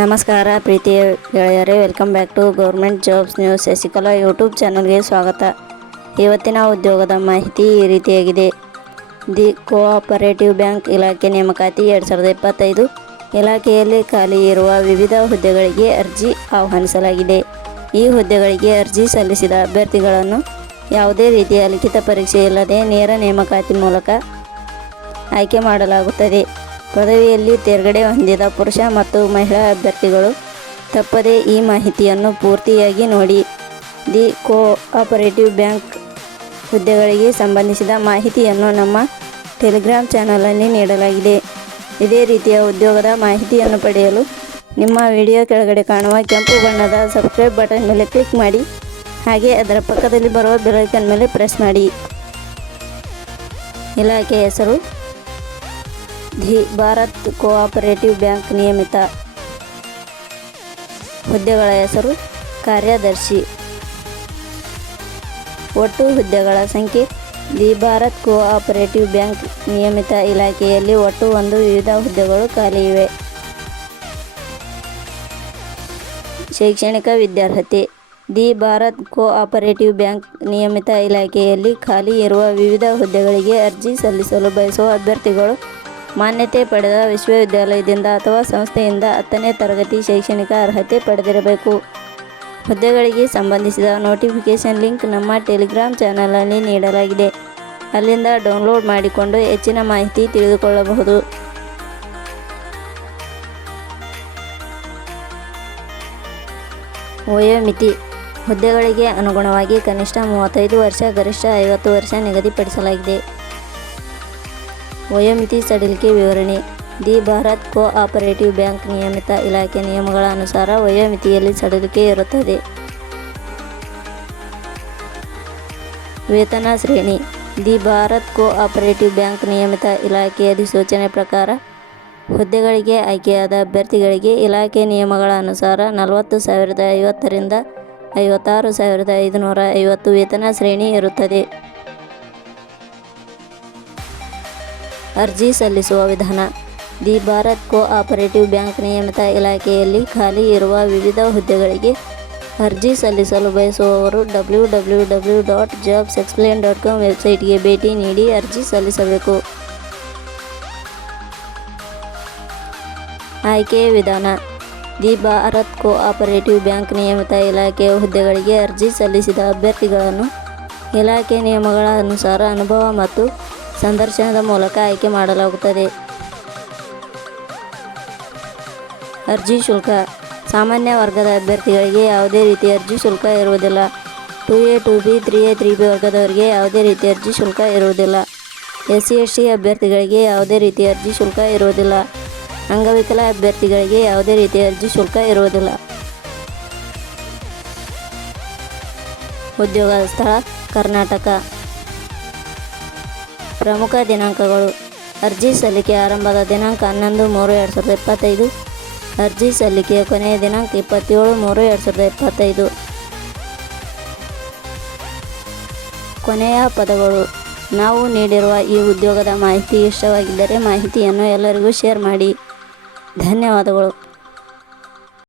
ನಮಸ್ಕಾರ ಪ್ರೀತಿಯ ಗೆಳೆಯರೇ welcome back to government jobs news Shashikala YouTube ಚಾನಲ್ಗೆ ಸ್ವಾಗತ. ಇವತ್ತಿನ ಉದ್ಯೋಗದ ಮಾಹಿತಿ ಈ ರೀತಿಯಾಗಿದೆ. ದಿ ಕೋಆಪರೇಟಿವ್ ಬ್ಯಾಂಕ್ ಇಲಾಖೆ ನೇಮಕಾತಿ ಎರಡು ಸಾವಿರದ ಇಪ್ಪತ್ತೈದು ಇಲಾಖೆಯಲ್ಲಿ ಖಾಲಿ ಇರುವ ವಿವಿಧ ಹುದ್ದೆಗಳಿಗೆ ಅರ್ಜಿ ಆಹ್ವಾನಿಸಲಾಗಿದೆ. ಈ ಹುದ್ದೆಗಳಿಗೆ ಅರ್ಜಿ ಸಲ್ಲಿಸಿದ ಅಭ್ಯರ್ಥಿಗಳನ್ನು ಯಾವುದೇ ರೀತಿಯ ಲಿಖಿತ ಪರೀಕ್ಷೆ ಇಲ್ಲದೆ ನೇರ ನೇಮಕಾತಿ ಮೂಲಕ ಆಯ್ಕೆ ಮಾಡಲಾಗುತ್ತದೆ. ಪದವಿಯಲ್ಲಿ ತೇರ್ಗಡೆ ಹೊಂದಿದ ಪುರುಷ ಮತ್ತು ಮಹಿಳಾ ಅಭ್ಯರ್ಥಿಗಳು ತಪ್ಪದೇ ಈ ಮಾಹಿತಿಯನ್ನು ಪೂರ್ತಿಯಾಗಿ ನೋಡಿ. ದಿ ಕೋ ಆಪರೇಟಿವ್ ಬ್ಯಾಂಕ್ ಹುದ್ದೆಗಳಿಗೆ ಸಂಬಂಧಿಸಿದ ಮಾಹಿತಿಯನ್ನು ನಮ್ಮ ಟೆಲಿಗ್ರಾಮ್ ಚಾನಲಲ್ಲಿ ನೀಡಲಾಗಿದೆ. ಇದೇ ರೀತಿಯ ಉದ್ಯೋಗದ ಮಾಹಿತಿಯನ್ನು ಪಡೆಯಲು ನಿಮ್ಮ ವಿಡಿಯೋ ಕೆಳಗಡೆ ಕಾಣುವ ಕೆಂಪು ಬಣ್ಣದ ಸಬ್ಸ್ಕ್ರೈಬ್ ಬಟನ್ ಮೇಲೆ ಕ್ಲಿಕ್ ಮಾಡಿ. ಹಾಗೆ ಅದರ ಪಕ್ಕದಲ್ಲಿ ಬರುವ ಬೆಲೈಕನ್ ಮೇಲೆ ಪ್ರೆಸ್ ಮಾಡಿ. ಇಲಾಖೆ ಹೆಸರು ದಿ ಭಾರತ್ ಕೋಆಪರೇಟಿವ್ ಬ್ಯಾಂಕ್ ನಿಯಮಿತ ಹುದ್ದೆಗಳ ಹೆಸರು ಕಾರ್ಯದರ್ಶಿ. ಒಟ್ಟು ಹುದ್ದೆಗಳ ಸಂಖ್ಯೆ ದಿ ಭಾರತ್ ಕೋಆಪರೇಟಿವ್ ಬ್ಯಾಂಕ್ ನಿಯಮಿತ ಇಲಾಖೆಯಲ್ಲಿ ಒಟ್ಟು ಒಂದು, ವಿವಿಧ ಹುದ್ದೆಗಳು ಖಾಲಿ ಇವೆ. ಶೈಕ್ಷಣಿಕ ವಿದ್ಯಾರ್ಹತೆ ದಿ ಭಾರತ್ ಕೋಆಪರೇಟಿವ್ ಬ್ಯಾಂಕ್ ನಿಯಮಿತ ಇಲಾಖೆಯಲ್ಲಿ ಖಾಲಿ ಇರುವ ವಿವಿಧ ಹುದ್ದೆಗಳಿಗೆ ಅರ್ಜಿ ಸಲ್ಲಿಸಲು ಬಯಸುವ ಅಭ್ಯರ್ಥಿಗಳು ಮಾನ್ಯತೆ ಪಡೆದ ವಿಶ್ವವಿದ್ಯಾಲಯದಿಂದ ಅಥವಾ ಸಂಸ್ಥೆಯಿಂದ ಹತ್ತನೇ ತರಗತಿ ಶೈಕ್ಷಣಿಕ ಅರ್ಹತೆ ಪಡೆದಿರಬೇಕು. ಹುದ್ದೆಗಳಿಗೆ ಸಂಬಂಧಿಸಿದ ನೋಟಿಫಿಕೇಷನ್ ಲಿಂಕ್ ನಮ್ಮ ಟೆಲಿಗ್ರಾಮ್ ಚಾನಲಲ್ಲಿ ನೀಡಲಾಗಿದೆ. ಅಲ್ಲಿಂದ ಡೌನ್ಲೋಡ್ ಮಾಡಿಕೊಂಡು ಹೆಚ್ಚಿನ ಮಾಹಿತಿ ತಿಳಿದುಕೊಳ್ಳಬಹುದು. ವಯೋಮಿತಿ ಹುದ್ದೆಗಳಿಗೆ ಅನುಗುಣವಾಗಿ ಕನಿಷ್ಠ ಮೂವತ್ತೈದು ವರ್ಷ, ಗರಿಷ್ಠ ಐವತ್ತು ವರ್ಷ ನಿಗದಿಪಡಿಸಲಾಗಿದೆ. ವಯೋಮಿತಿ ಸಡಿಲಿಕೆ ವಿವರಣೆ. The Bharat co operative bank ನಿಯಮಿತ ಇಲಾಖೆ ನಿಯಮಗಳ ಅನುಸಾರ ವಯೋಮಿತಿಯಲ್ಲಿ ಸಡಿಲಿಕೆ ಇರುತ್ತದೆ. ವೇತನ ಶ್ರೇಣಿ. The Bharat co operative bank ನಿಯಮಿತ ಇಲಾಖೆ ಅಧಿಸೂಚನೆ ಪ್ರಕಾರ, ಹುದ್ದೆಗಳಿಗೆ ಆಯ್ಕೆಯಾದ ಅಭ್ಯರ್ಥಿಗಳಿಗೆ ಇಲಾಖೆ ನಿಯಮಗಳ ಅನುಸಾರ ನಲವತ್ತು ಸಾವಿರದ ಐವತ್ತರಿಂದ ಐವತ್ತಾರು ಸಾವಿರದ ಐದುನೂರ ಐವತ್ತು ವೇತನ ಶ್ರೇಣಿ ಇರುತ್ತದೆ. ಅರ್ಜಿ ಸಲ್ಲಿಸುವ ವಿಧಾನ. The Bharat co operative bank ನಿಯಮಿತ ಇಲಾಖೆಯಲ್ಲಿ ಖಾಲಿ ಇರುವ ವಿವಿಧ ಹುದ್ದೆಗಳಿಗೆ ಅರ್ಜಿ ಸಲ್ಲಿಸಲು ಬಯಸುವವರು W W W dot jobs explain dot com ವೆಬ್ಸೈಟ್ಗೆ ಭೇಟಿ ನೀಡಿ ಅರ್ಜಿ ಸಲ್ಲಿಸಬೇಕು. ಆಯ್ಕೆ ವಿಧಾನ. The Bharat co operative bank ನಿಯಮಿತ ಇಲಾಖೆಯ ಹುದ್ದೆಗಳಿಗೆ ಅರ್ಜಿ ಸಲ್ಲಿಸಿದ ಅಭ್ಯರ್ಥಿಗಳನ್ನು ಇಲಾಖೆ ನಿಯಮಗಳ ಅನುಸಾರ ಅನುಭವ ಮತ್ತು ಸಂದರ್ಶನದ ಮೂಲಕ ಆಯ್ಕೆ ಮಾಡಲಾಗುತ್ತದೆ. ಅರ್ಜಿ ಶುಲ್ಕ. ಸಾಮಾನ್ಯ ವರ್ಗದ ಅಭ್ಯರ್ಥಿಗಳಿಗೆ ಯಾವುದೇ ರೀತಿ ಅರ್ಜಿ ಶುಲ್ಕ ಇರುವುದಿಲ್ಲ. Two A, two B, three A, three B ವರ್ಗದವರಿಗೆ ಯಾವುದೇ ರೀತಿ ಅರ್ಜಿ ಶುಲ್ಕ ಇರುವುದಿಲ್ಲ. ಎಸ್ ಸಿ, ಎಸ್ ಟಿ ಅಭ್ಯರ್ಥಿಗಳಿಗೆ ಯಾವುದೇ ರೀತಿ ಅರ್ಜಿ ಶುಲ್ಕ ಇರುವುದಿಲ್ಲ. ಅಂಗವಿಕಲ ಅಭ್ಯರ್ಥಿಗಳಿಗೆ ಯಾವುದೇ ರೀತಿಯ ಅರ್ಜಿ ಶುಲ್ಕ ಇರುವುದಿಲ್ಲ. ಉದ್ಯೋಗ ಸ್ಥಳ ಕರ್ನಾಟಕ. ಪ್ರಮುಖ ದಿನಾಂಕಗಳು. ಅರ್ಜಿ ಸಲ್ಲಿಕೆ ಆರಂಭದ ದಿನಾಂಕ ಹನ್ನೊಂದು ಮೂರು ಎರಡು ಸಾವಿರದ ಇಪ್ಪತ್ತೈದು. ಅರ್ಜಿ ಸಲ್ಲಿಕೆಯ ಕೊನೆಯ ದಿನಾಂಕ ಇಪ್ಪತ್ತೇಳು ಮೂರು ಎರಡು ಸಾವಿರದ ಇಪ್ಪತ್ತೈದು. ಕೊನೆಯ ಪದಗಳು. ನಾವು ನೀಡಿರುವ ಈ ಉದ್ಯೋಗದ ಮಾಹಿತಿ ಇಷ್ಟವಾಗಿದ್ದರೆ ಮಾಹಿತಿಯನ್ನು ಎಲ್ಲರಿಗೂ ಶೇರ್ ಮಾಡಿ. ಧನ್ಯವಾದಗಳು.